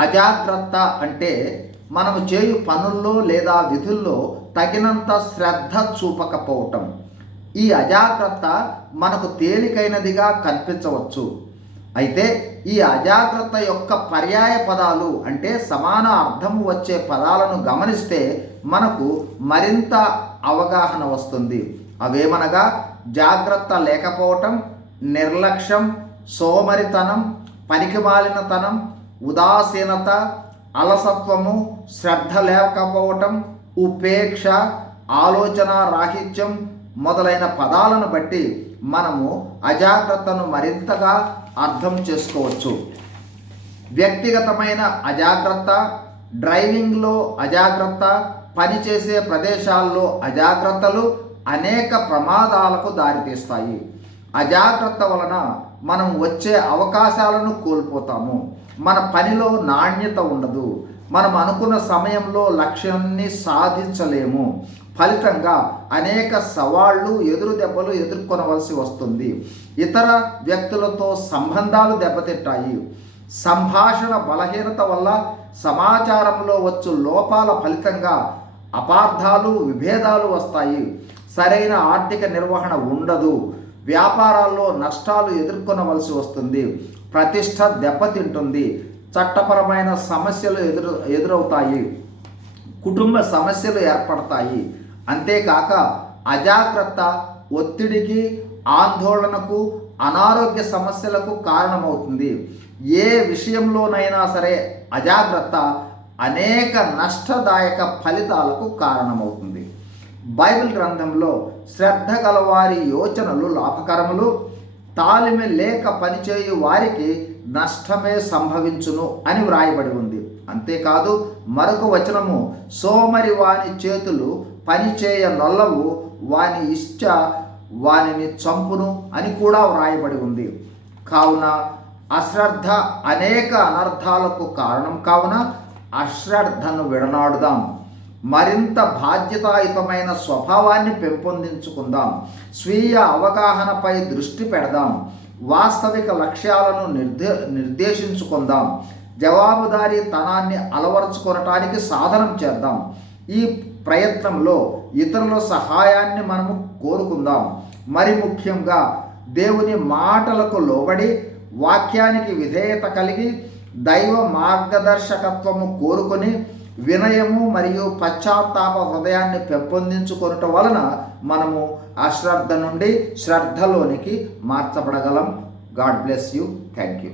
అజాగ్రత్త అంటే మనము చేయు పనుల్లో లేదా విధుల్లో తగినంత శ్రద్ధ చూపకపోవటం. ఈ అజాగ్రత్త మనకు తేలికైనదిగా కనిపించవచ్చు. అయితే ఈ అజాగ్రత్త యొక్క పర్యాయ పదాలు అంటే సమాన అర్థము వచ్చే పదాలను గమనిస్తే మనకు మరింత అవగాహన వస్తుంది. అవేమనగా జాగ్రత్త లేకపోవటం, నిర్లక్ష్యం, సోమరితనం, పనికిమాలినతనం, ఉదాసీనత, అలసత్వము, శ్రద్ధ లేకపోవటం, ఉపేక్ష, ఆలోచన రాహిత్యం మొదలైన పదాలను బట్టి మనము అజాగ్రత్తను మరింతగా అర్థం చేసుకోవచ్చు. వ్యక్తిగతమైన అజాగ్రత్త, డ్రైవింగ్లో అజాగ్రత్త, పనిచేసే ప్రదేశాల్లో అజాగ్రత్తలు అనేక ప్రమాదాలకు దారితీస్తాయి. అజాగ్రత్త వలన మనం వచ్చే అవకాశాలను కోల్పోతాము. మన పనిలో నాణ్యత ఉండదు. మనం అనుకున్న సమయంలో లక్ష్యాన్ని సాధించలేము. ఫలితంగా అనేక సవాళ్లు, ఎదురు దెబ్బలు ఎదుర్కొనవలసి వస్తుంది. ఇతర వ్యక్తులతో సంబంధాలు దెబ్బతింటాయి. సంభాషణ బలహీనత వల్ల సమాచారంలో వచ్చు లోపాల ఫలితంగా అపార్థాలు, విభేదాలు వస్తాయి. సరైన ఆర్థిక నిర్వహణ ఉండదు. వ్యాపారాల్లో నష్టాలు ఎదుర్కొనవలసి వస్తుంది. ప్రతిష్ట దెబ్బతింటుంది. చట్టపరమైన సమస్యలు ఎదురవుతాయి. కుటుంబ సమస్యలు ఏర్పడతాయి. అంతేకాక అజాగ్రత్త ఒత్తిడికి, ఆందోళనకు, అనారోగ్య సమస్యలకు కారణమవుతుంది. ఏ విషయంలోనైనా సరే అజాగ్రత్త అనేక నష్టదాయక ఫలితాలకు కారణమవుతుంది. బైబిల్ గ్రంథంలో శ్రద్ధ గలవారి యోచనలు లాభకరములు, తాళిమె లేక పనిచేయు వారికి నష్టమే సంభవించును అని వ్రాయబడి ఉంది. అంతేకాదు మరొక వచనము, సోమరి వాని చేతులు పనిచేయ నొల్లవు, వాని ఇష్ట వానిని చంపును అని కూడా వ్రాయబడి ఉంది. కావున అశ్రద్ధ అనేక అనర్థాలకు కారణం కావున అశ్రద్ధను విడనాడుదాం. మరింత బాధ్యతాయుతమైన స్వభావాన్ని పెంపొందించుకుందాం. స్వీయ అవగాహనపై దృష్టి పెడదాం. వాస్తవిక లక్ష్యాలను నిర్దేశించుకుందాం. జవాబుదారీతనాన్ని అలవరుచుకొనటానికి సాధనం చేద్దాం. ఈ ప్రయత్నంలో ఇతరుల సహాయాన్ని మనము కోరుకుందాం. మరి ముఖ్యంగా దేవుని మాటలకు లోబడి, వాక్యానికి విధేయత కలిగి, దైవ మార్గదర్శకత్వము కోరుకొని, వినయము మరియు పశ్చాత్తాప హృదయాన్ని పెంపొందించుకొనుట వలన మనము అశ్రద్ధ నుండి శ్రద్ధలోనికి మార్చబడగలం. God bless you. Thank you.